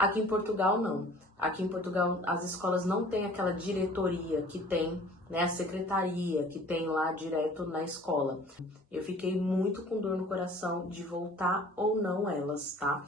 Aqui em Portugal, não. Aqui em Portugal, as escolas não têm aquela diretoria que tem, né, a secretaria que tem lá direto na escola. Eu fiquei muito com dor no coração de voltar ou não elas, tá?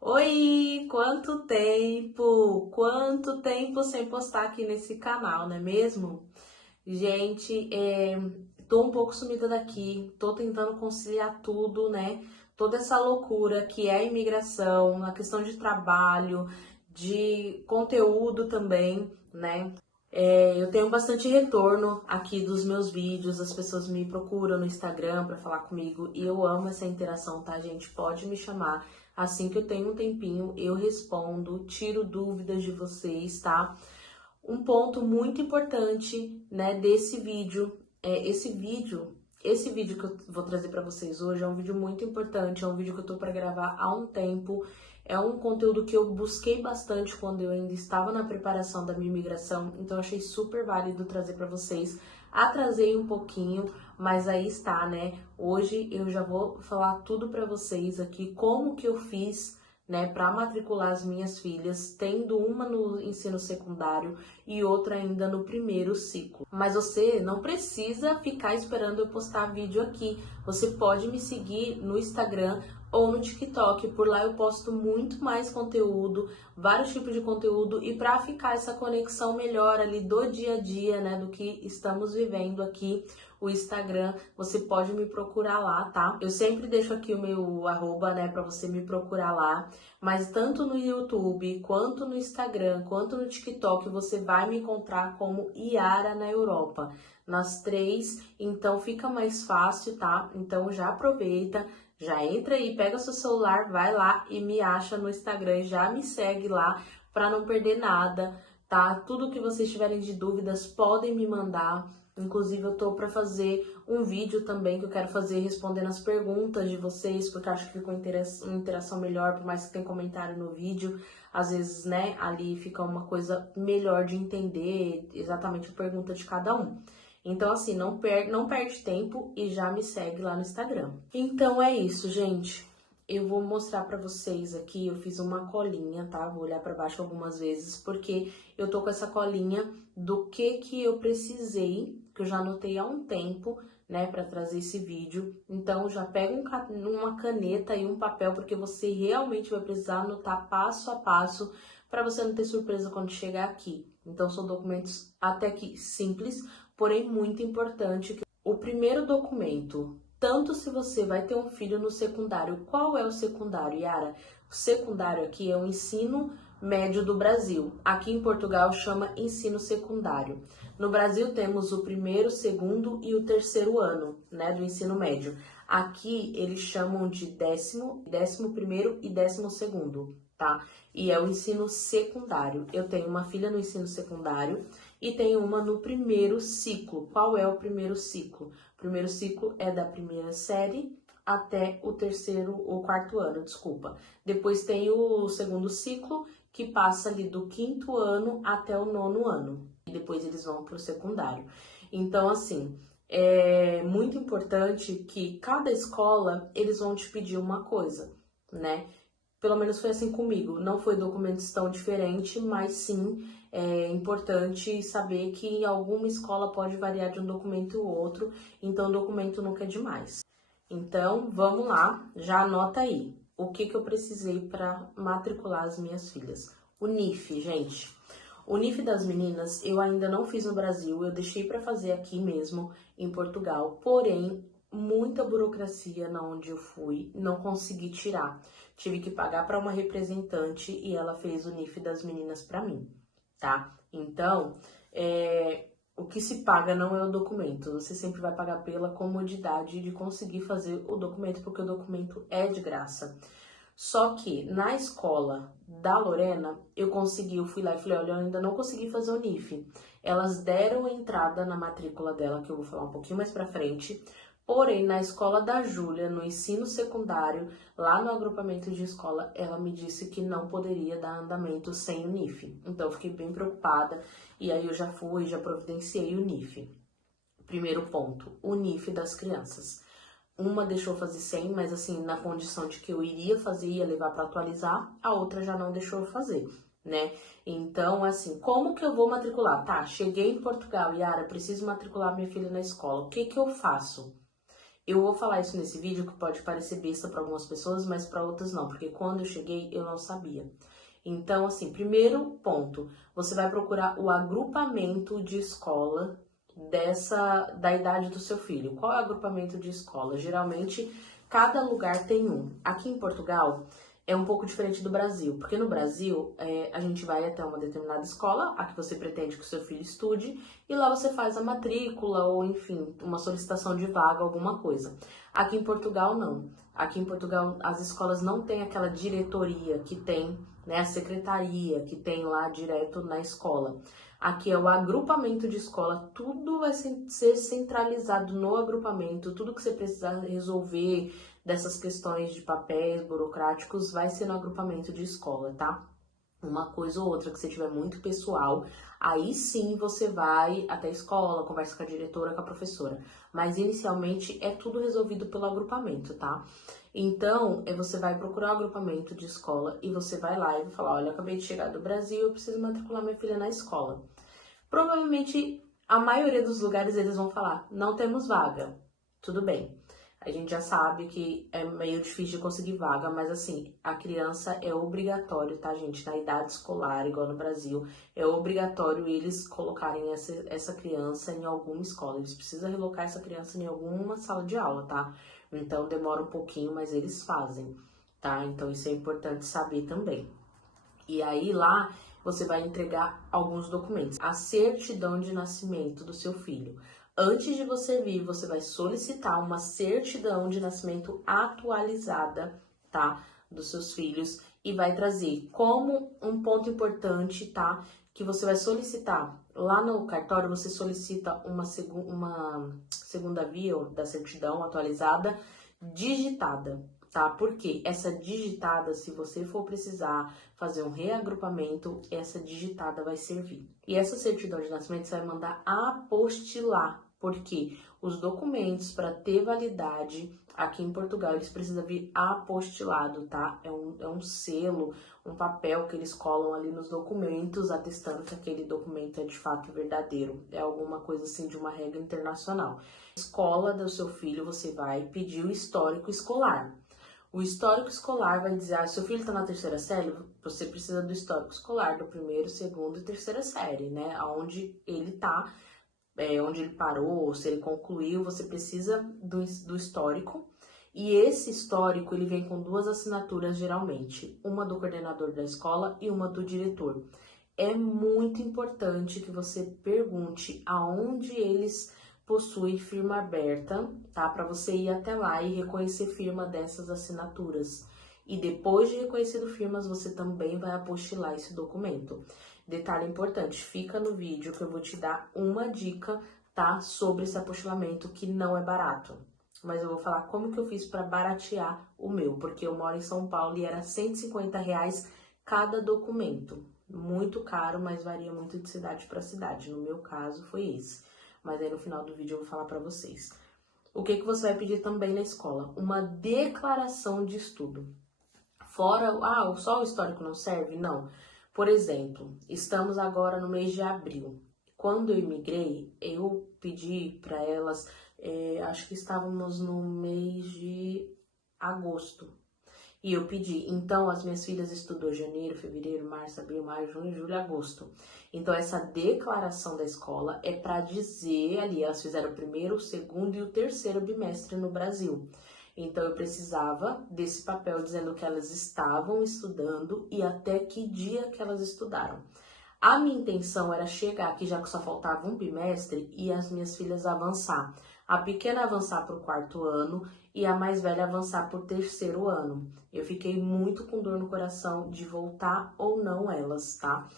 Oi, quanto tempo! Quanto tempo sem postar aqui nesse canal, não é mesmo? Gente, tô um pouco sumida daqui, tô tentando conciliar tudo, né? Toda essa loucura que é a imigração, a questão de trabalho, de conteúdo também, né? Eu tenho bastante retorno aqui dos meus vídeos, as pessoas me procuram no Instagram para falar comigo e eu amo essa interação, tá, gente? Pode me chamar. Assim que eu tenho um tempinho, eu respondo, tiro dúvidas de vocês, tá? Um ponto muito importante, né, desse vídeo, esse vídeo que eu vou trazer para vocês hoje é um vídeo muito importante, é um vídeo que eu tô para gravar há um tempo, é um conteúdo que eu busquei bastante quando eu ainda estava na preparação da minha imigração, então eu achei super válido trazer para vocês. Atrasei um pouquinho, mas aí está, né? Hoje eu já vou falar tudo para vocês aqui, como que eu fiz, né, para matricular as minhas filhas, tendo uma no ensino secundário e outra ainda no primeiro ciclo. Mas você não precisa ficar esperando eu postar vídeo aqui. Você pode me seguir no Instagram ou no TikTok. Por lá eu posto muito mais conteúdo, vários tipos de conteúdo, e para ficar essa conexão melhor ali do dia a dia, né, do que estamos vivendo aqui, o Instagram, você pode me procurar lá, tá? Eu sempre deixo aqui o meu arroba, né, pra você me procurar lá, mas tanto no YouTube, quanto no Instagram, quanto no TikTok, você vai me encontrar como Yara na Europa, nas três, então fica mais fácil, tá? Então já aproveita, já entra aí, pega seu celular, vai lá e me acha no Instagram, já me segue lá pra não perder nada, tá? Tudo que vocês tiverem de dúvidas, podem me mandar. Inclusive, eu tô para fazer um vídeo também que eu quero fazer respondendo as perguntas de vocês, porque eu acho que fica uma interação melhor, por mais que tenha comentário no vídeo. Às vezes, né, ali fica uma coisa melhor de entender exatamente a pergunta de cada um. Então, assim, não perde tempo e já me segue lá no Instagram. Então, é isso, gente. Eu vou mostrar pra vocês aqui, eu fiz uma colinha, tá? Vou olhar pra baixo algumas vezes, porque eu tô com essa colinha do que eu precisei, que eu já anotei há um tempo, né, pra trazer esse vídeo. Então, já pega uma caneta e um papel, porque você realmente vai precisar anotar passo a passo, pra você não ter surpresa quando chegar aqui. Então, são documentos até que simples, porém muito importante. O primeiro documento, tanto se você vai ter um filho no secundário. Qual é o secundário, Yara? O secundário aqui é o ensino médio do Brasil. Aqui em Portugal chama ensino secundário. No Brasil temos o primeiro, segundo e o terceiro ano, né, do ensino médio. Aqui eles chamam de décimo primeiro e 12º, tá? E é o ensino secundário. Eu tenho uma filha no ensino secundário e tenho uma no primeiro ciclo. Qual é o primeiro ciclo? O primeiro ciclo é da primeira série até o quarto ano, desculpa. Depois tem o segundo ciclo, que passa ali do 5º ano até o 9º ano. E depois eles vão para o secundário. Então, assim, é muito importante que cada escola, eles vão te pedir uma coisa, né? Pelo menos foi assim comigo. Não foi documentos tão diferente, mas sim é importante saber que em alguma escola pode variar de um documento ou outro, então documento nunca é demais. Então, vamos lá, já anota aí o que eu precisei para matricular as minhas filhas. O NIF, gente. O NIF das meninas eu ainda não fiz no Brasil, eu deixei para fazer aqui mesmo em Portugal, porém muita burocracia na onde eu fui, não consegui tirar. Tive que pagar para uma representante e ela fez o NIF das meninas para mim, tá? Então, o que se paga não é o documento, você sempre vai pagar pela comodidade de conseguir fazer o documento, porque o documento é de graça. Só que na escola da Lorena, eu fui lá e falei, olha, eu ainda não consegui fazer o NIF. Elas deram entrada na matrícula dela, que eu vou falar um pouquinho mais pra frente. Porém, na escola da Júlia, no ensino secundário, lá no agrupamento de escola, ela me disse que não poderia dar andamento sem o NIF. Então, eu fiquei bem preocupada e aí eu já providenciei o NIF. Primeiro ponto, o NIF das crianças. Uma deixou fazer 100, mas assim, na condição de que eu iria fazer, ia levar para atualizar, a outra já não deixou eu fazer, né? Então, assim, como que eu vou matricular? Tá, cheguei em Portugal, Yara, preciso matricular minha filha na escola. O que que eu faço? Eu vou falar isso nesse vídeo, que pode parecer besta para algumas pessoas, mas para outras não, porque quando eu cheguei, eu não sabia. Então, assim, primeiro ponto, você vai procurar o agrupamento de escola da idade do seu filho. Qual é o agrupamento de escola? Geralmente, cada lugar tem um. Aqui em Portugal, é um pouco diferente do Brasil, porque no Brasil, a gente vai até uma determinada escola, a que você pretende que o seu filho estude, e lá você faz a matrícula, ou enfim, uma solicitação de vaga, alguma coisa. Aqui em Portugal, não. Aqui em Portugal, as escolas não têm aquela diretoria que tem, né, a secretaria que tem lá direto na escola. Aqui é o agrupamento de escola, tudo vai ser centralizado no agrupamento, tudo que você precisar resolver dessas questões de papéis burocráticos vai ser no agrupamento de escola, tá? Uma coisa ou outra que você tiver muito pessoal, aí sim você vai até a escola, conversa com a diretora, com a professora. Mas inicialmente é tudo resolvido pelo agrupamento, tá? Então, você vai procurar o agrupamento de escola e você vai lá e vai falar, olha, eu acabei de chegar do Brasil, eu preciso matricular minha filha na escola. Provavelmente, a maioria dos lugares eles vão falar, não temos vaga. Tudo bem. A gente já sabe que é meio difícil de conseguir vaga, mas assim, a criança é obrigatório, tá, gente? Na idade escolar, igual no Brasil, é obrigatório eles colocarem essa criança em alguma escola. Eles precisam relocar essa criança em alguma sala de aula, tá? Então demora um pouquinho, mas eles fazem, tá? Então isso é importante saber também. E aí lá você vai entregar alguns documentos. A certidão de nascimento do seu filho. Antes de você vir, você vai solicitar uma certidão de nascimento atualizada, tá? Dos seus filhos e vai trazer como um ponto importante, tá? Que você vai solicitar lá no cartório, você solicita uma segunda via da certidão atualizada digitada, tá? Porque essa digitada, se você for precisar fazer um reagrupamento, essa digitada vai servir. E essa certidão de nascimento você vai mandar apostilar, porque os documentos para ter validade aqui em Portugal, eles precisam vir apostilado, tá? É um selo, um papel que eles colam ali nos documentos, atestando que aquele documento é de fato verdadeiro. É alguma coisa assim de uma regra internacional. Escola do seu filho, você vai pedir o histórico escolar. O histórico escolar vai dizer, seu filho está na terceira série, você precisa do histórico escolar, do primeiro, segundo e terceira série, né? Onde ele tá, onde ele parou, se ele concluiu, você precisa do histórico. E esse histórico, ele vem com 2 assinaturas, geralmente. Uma do coordenador da escola e uma do diretor. É muito importante que você pergunte aonde eles possui firma aberta, tá? Para você ir até lá e reconhecer firma dessas assinaturas. E depois de reconhecido firmas, você também vai apostilar esse documento. Detalhe importante, fica no vídeo que eu vou te dar uma dica, tá? Sobre esse apostilamento que não é barato. Mas eu vou falar como que eu fiz para baratear o meu, porque eu moro em São Paulo e era R$ 150 cada documento. Muito caro, mas varia muito de cidade para cidade. No meu caso, foi esse. Mas aí no final do vídeo eu vou falar para vocês. O que você vai pedir também na escola? Uma declaração de estudo. Fora, só o histórico não serve? Não. Por exemplo, estamos agora no mês de abril. Quando eu imigrei, eu pedi para elas, acho que estávamos no mês de agosto. E eu pedi, então as minhas filhas estudou janeiro, fevereiro, março, abril, maio, junho, julho, agosto. Então essa declaração da escola é para dizer ali, elas fizeram o primeiro, o segundo e o terceiro bimestre no Brasil. Então eu precisava desse papel dizendo que elas estavam estudando e até que dia que elas estudaram. A minha intenção era chegar aqui, já que só faltava um bimestre, e as minhas filhas avançar. A pequena avançar para o 4º ano e a mais velha avançar para o 3º ano. Eu fiquei muito com dor no coração de voltar ou não elas, tá?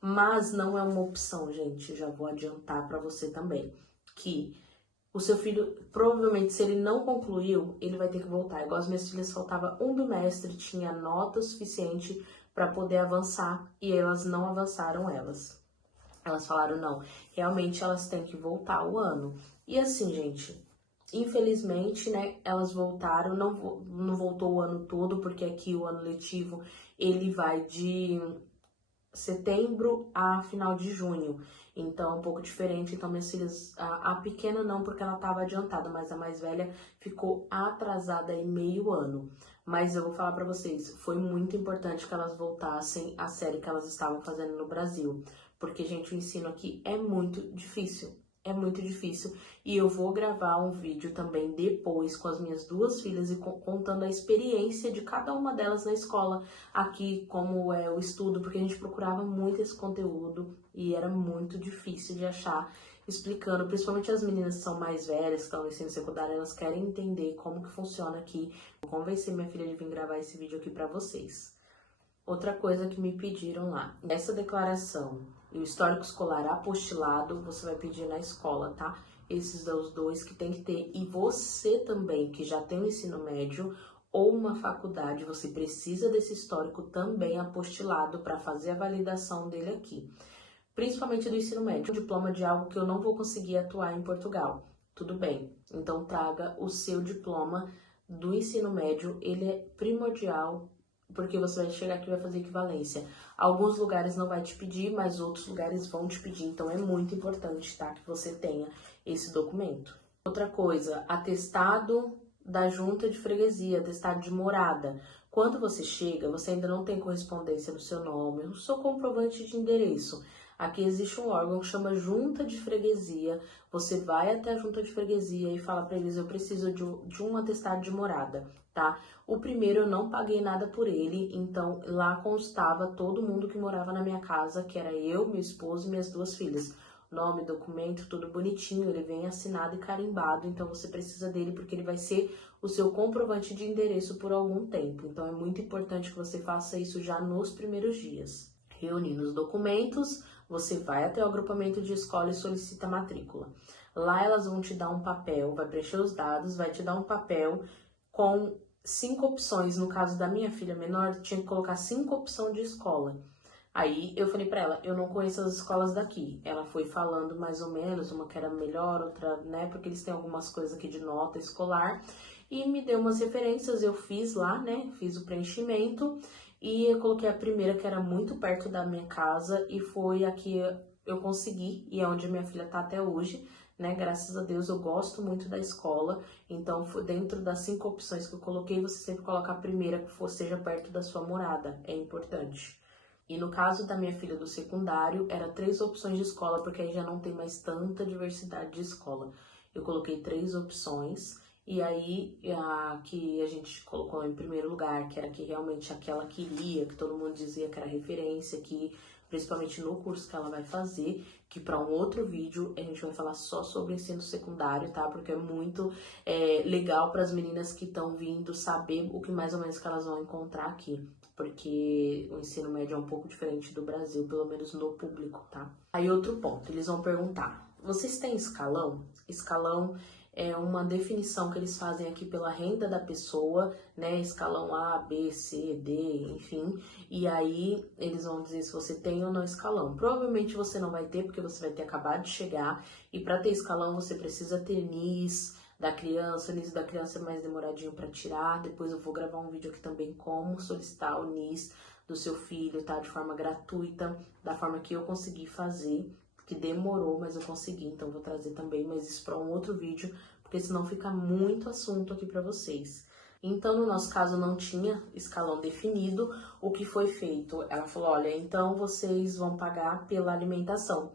Mas não é uma opção, gente. Já vou adiantar para você também. Que o seu filho, provavelmente, se ele não concluiu, ele vai ter que voltar. Igual as minhas filhas, faltava um bimestre, tinha nota suficiente para poder avançar e elas não avançaram elas. Elas falaram, não, realmente elas têm que voltar o ano. E assim, gente, Infelizmente, né, elas voltaram, não voltou o ano todo, porque aqui o ano letivo, ele vai de setembro a final de junho, então é um pouco diferente. Então minhas filhas, a pequena não, porque ela estava adiantada, mas a mais velha ficou atrasada em meio ano. Mas eu vou falar pra vocês, foi muito importante que elas voltassem à série que elas estavam fazendo no Brasil, porque, gente, o ensino aqui é muito difícil. É muito difícil, e eu vou gravar um vídeo também depois com as minhas duas filhas e contando a experiência de cada uma delas na escola, aqui como é o estudo, porque a gente procurava muito esse conteúdo e era muito difícil de achar, explicando, principalmente as meninas que são mais velhas, que estão no ensino secundário, elas querem entender como que funciona aqui. Vou convencer minha filha de vir gravar esse vídeo aqui pra vocês. Outra coisa que me pediram lá, essa declaração e o histórico escolar apostilado, você vai pedir na escola, tá? Esses são os dois que tem que ter. E você também, que já tem o ensino médio ou uma faculdade, você precisa desse histórico também apostilado para fazer a validação dele aqui. Principalmente do ensino médio, um diploma de algo que eu não vou conseguir atuar em Portugal. Tudo bem, então traga o seu diploma do ensino médio, ele é primordial, porque você vai chegar aqui e vai fazer equivalência. Alguns lugares não vai te pedir, mas outros lugares vão te pedir, então é muito importante, tá, que você tenha esse documento. Outra coisa, atestado da junta de freguesia, atestado de morada. Quando você chega, você ainda não tem correspondência no seu nome, o seu comprovante de endereço. Aqui existe um órgão que chama Junta de Freguesia. Você vai até a Junta de Freguesia e fala para eles: eu preciso de um atestado de morada, tá? O primeiro eu não paguei nada por ele, então lá constava todo mundo que morava na minha casa, que era eu, meu esposo e minhas duas filhas. Nome, documento, tudo bonitinho, ele vem assinado e carimbado, então você precisa dele porque ele vai ser o seu comprovante de endereço por algum tempo. Então é muito importante que você faça isso já nos primeiros dias. Reunindo os documentos, você vai até o agrupamento de escola e solicita a matrícula. Lá elas vão te dar um papel, vai preencher os dados, vai te dar um papel com 5 opções. No caso da minha filha menor, tinha que colocar 5 opções de escola. Aí eu falei pra ela, eu não conheço as escolas daqui. Ela foi falando mais ou menos, uma que era melhor, outra, né, porque eles têm algumas coisas aqui de nota escolar. E me deu umas referências, eu fiz lá, né, fiz o preenchimento. E eu coloquei a primeira, que era muito perto da minha casa, e foi a que eu consegui, e é onde minha filha tá até hoje, né? Graças a Deus, eu gosto muito da escola, então dentro das 5 opções que eu coloquei, você sempre coloca a primeira que seja perto da sua morada, é importante. E no caso da minha filha do secundário, era 3 opções de escola, porque aí já não tem mais tanta diversidade de escola. Eu coloquei 3 opções, e aí a que a gente colocou em primeiro lugar, que era que realmente aquela queria, que todo mundo dizia que era referência, que principalmente no curso que ela vai fazer, que para um outro vídeo a gente vai falar só sobre ensino secundário, tá? Porque é muito legal para as meninas que estão vindo saber o que mais ou menos que elas vão encontrar aqui, porque o ensino médio é um pouco diferente do Brasil, pelo menos no público, tá? Aí outro ponto, eles vão perguntar, vocês têm escalão? Escalão é uma definição que eles fazem aqui pela renda da pessoa, né? Escalão A, B, C, D, enfim. E aí eles vão dizer se você tem ou não escalão. Provavelmente você não vai ter, porque você vai ter acabado de chegar. E para ter escalão você precisa ter NIS da criança. O NIS da criança é mais demoradinho para tirar. Depois eu vou gravar um vídeo aqui também como solicitar o NIS do seu filho, tá? De forma gratuita, da forma que eu consegui fazer, que demorou, mas eu consegui, então vou trazer também, mas isso para um outro vídeo, porque senão fica muito assunto aqui para vocês. Então, no nosso caso, não tinha escalão definido. O que foi feito? Ela falou, olha, então vocês vão pagar pela alimentação.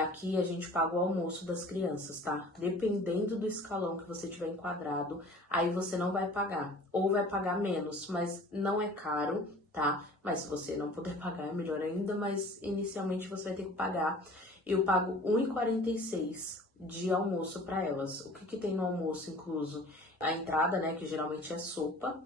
Aqui a gente paga o almoço das crianças, tá? Dependendo do escalão que você tiver enquadrado, aí você não vai pagar, ou vai pagar menos, mas não é caro, tá? Mas se você não puder pagar, é melhor ainda, mas inicialmente você vai ter que pagar. Eu pago R$1,46 de almoço para elas. O que tem no almoço incluso? A entrada, né, que geralmente é sopa,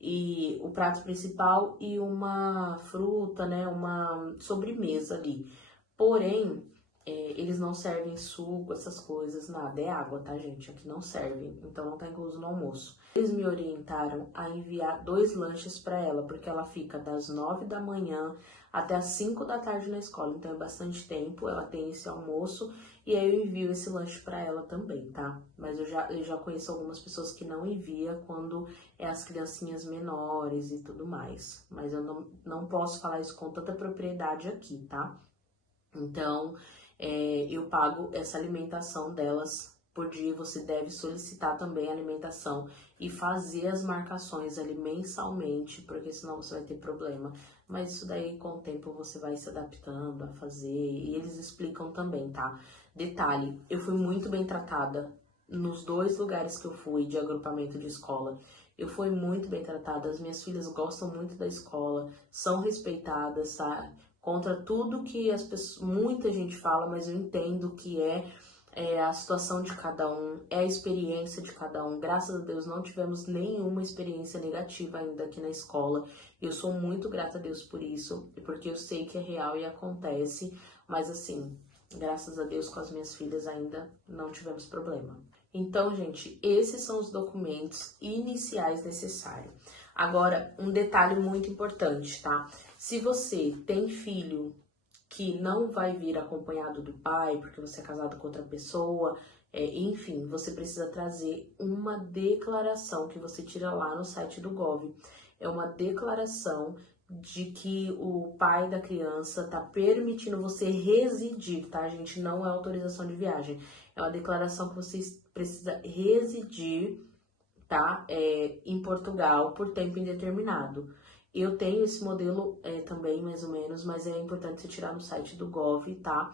e o prato principal e uma fruta, né, uma sobremesa ali. Porém, eles não servem suco, essas coisas, nada. É água, tá, gente? Aqui não serve, então não tá incluso no almoço. Eles me orientaram a enviar 2 lanches para ela, porque ela fica das 9 da manhã até às 5 da tarde na escola, então é bastante tempo, ela tem esse almoço e aí eu envio esse lanche para ela também, tá? Mas eu já conheço algumas pessoas que não envia quando é as criancinhas menores e tudo mais, mas eu não posso falar isso com tanta propriedade aqui, tá? Então, eu pago essa alimentação delas por dia. Você deve solicitar também a alimentação e fazer as marcações ali mensalmente, porque senão você vai ter problema. Mas isso daí, com o tempo, você vai se adaptando a fazer e eles explicam também, tá? Detalhe, eu fui muito bem tratada nos 2 lugares que eu fui de agrupamento de escola. Eu fui muito bem tratada, as minhas filhas gostam muito da escola, são respeitadas, sabe? Contra tudo que as pessoas, muita gente fala, mas eu entendo que é a situação de cada um, é a experiência de cada um. Graças a Deus não tivemos nenhuma experiência negativa ainda aqui na escola. Eu sou muito grata a Deus por isso, porque eu sei que é real e acontece, mas assim, graças a Deus com as minhas filhas ainda não tivemos problema. Então, gente, esses são os documentos iniciais necessários. Agora, um detalhe muito importante, tá? Se você tem filho que não vai vir acompanhado do pai, porque você é casado com outra pessoa, enfim, você precisa trazer uma declaração que você tira lá no site do Gov. É uma declaração de que o pai da criança tá permitindo você residir, tá, gente? Não é autorização de viagem. É uma declaração que você precisa residir, tá? Em Portugal por tempo indeterminado. Eu tenho esse modelo também, mais ou menos, mas é importante você tirar no site do Gov, tá?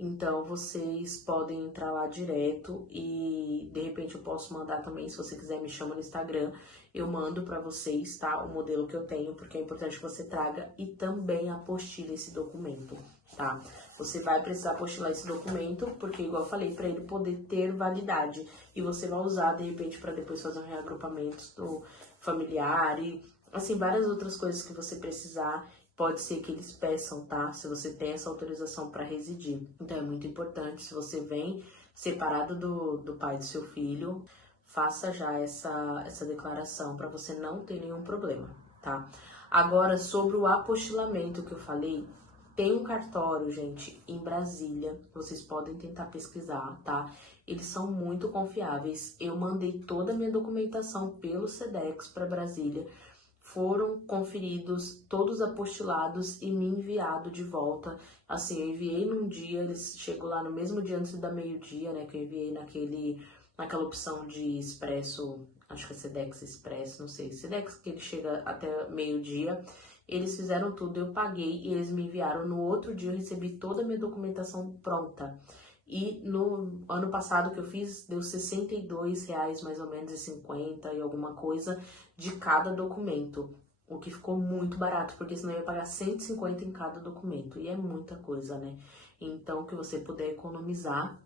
Então, vocês podem entrar lá direto e, de repente, eu posso mandar também, se você quiser, me chama no Instagram, eu mando pra vocês, tá? O modelo que eu tenho, porque é importante que você traga e também apostile esse documento, tá? Você vai precisar apostilar esse documento, porque, igual eu falei, para ele poder ter validade. E você vai usar, de repente, para depois fazer um reagrupamento do familiar e, assim, várias outras coisas que você precisar. Pode ser que eles peçam, tá? Se você tem essa autorização para residir. Então, é muito importante, se você vem separado do pai do seu filho, faça já essa declaração para você não ter nenhum problema, tá? Agora, sobre o apostilamento que eu falei, tem um cartório, gente, em Brasília, vocês podem tentar pesquisar, tá? Eles são muito confiáveis. Eu mandei toda a minha documentação pelo Sedex para Brasília, foram conferidos, todos apostilados e me enviado de volta. Assim, eu enviei num dia, eles chegou lá no mesmo dia antes da meio-dia, né? Que eu enviei naquela opção de expresso, acho que é Sedex Expresso, não sei, Sedex que ele chega até meio-dia. Eles fizeram tudo, eu paguei e eles me enviaram. No outro dia eu recebi toda a minha documentação pronta. E no ano passado que eu fiz, deu R$ 62 mais ou menos, e 50 e alguma coisa de cada documento. O que ficou muito barato, porque senão eu ia pagar 150 em cada documento. E é muita coisa, né? Então, que você puder economizar.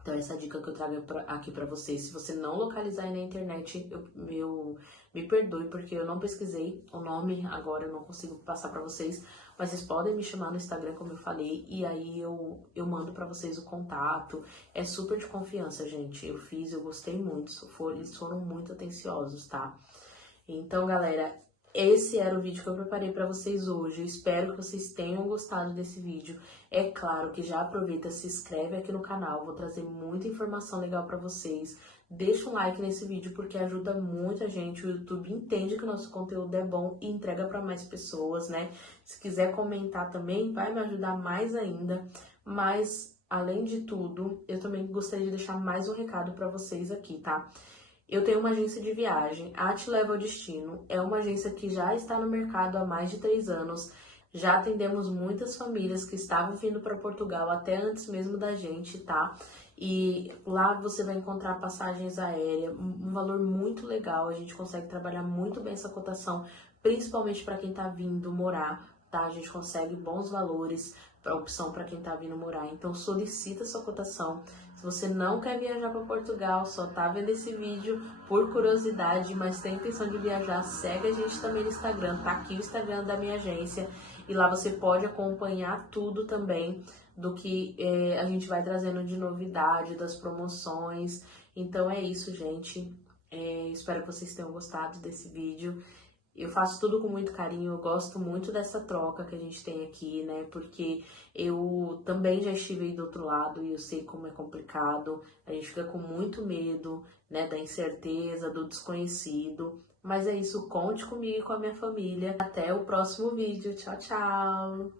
Então, essa dica que eu trago aqui pra vocês. Se você não localizar aí na internet, me perdoe, porque eu não pesquisei o nome agora, eu não consigo passar pra vocês. Mas vocês podem me chamar no Instagram, como eu falei, e aí eu mando pra vocês o contato. É super de confiança, gente. Eu fiz, eu gostei muito. Eles foram muito atenciosos, tá? Então, galera, esse era o vídeo que eu preparei para vocês hoje. Eu espero que vocês tenham gostado desse vídeo. É claro que já aproveita, se inscreve aqui no canal, vou trazer muita informação legal para vocês. Deixa um like nesse vídeo porque ajuda muita gente. O YouTube entende que o nosso conteúdo é bom e entrega para mais pessoas, né? Se quiser comentar também, vai me ajudar mais ainda. Mas, além de tudo, eu também gostaria de deixar mais um recado para vocês aqui, tá? Eu tenho uma agência de viagem, a Te Leva ao Destino. É uma agência que já está no mercado há mais de 3 anos. Já atendemos muitas famílias que estavam vindo para Portugal até antes mesmo da gente, tá? E lá você vai encontrar passagens aéreas, um valor muito legal. A gente consegue trabalhar muito bem essa cotação, principalmente para quem está vindo morar, tá? A gente consegue bons valores, a opção para quem está vindo morar. Então solicita sua cotação. Se você não quer viajar para Portugal, só tá vendo esse vídeo por curiosidade, mas tem intenção de viajar, segue a gente também no Instagram, tá aqui o Instagram da minha agência, e lá você pode acompanhar tudo também do que a gente vai trazendo de novidade, das promoções. Então é isso, gente. Espero que vocês tenham gostado desse vídeo. Eu faço tudo com muito carinho, eu gosto muito dessa troca que a gente tem aqui, né? Porque eu também já estive aí do outro lado e eu sei como é complicado. A gente fica com muito medo, né, da incerteza, do desconhecido. Mas é isso, conte comigo e com a minha família. Até o próximo vídeo. Tchau, tchau!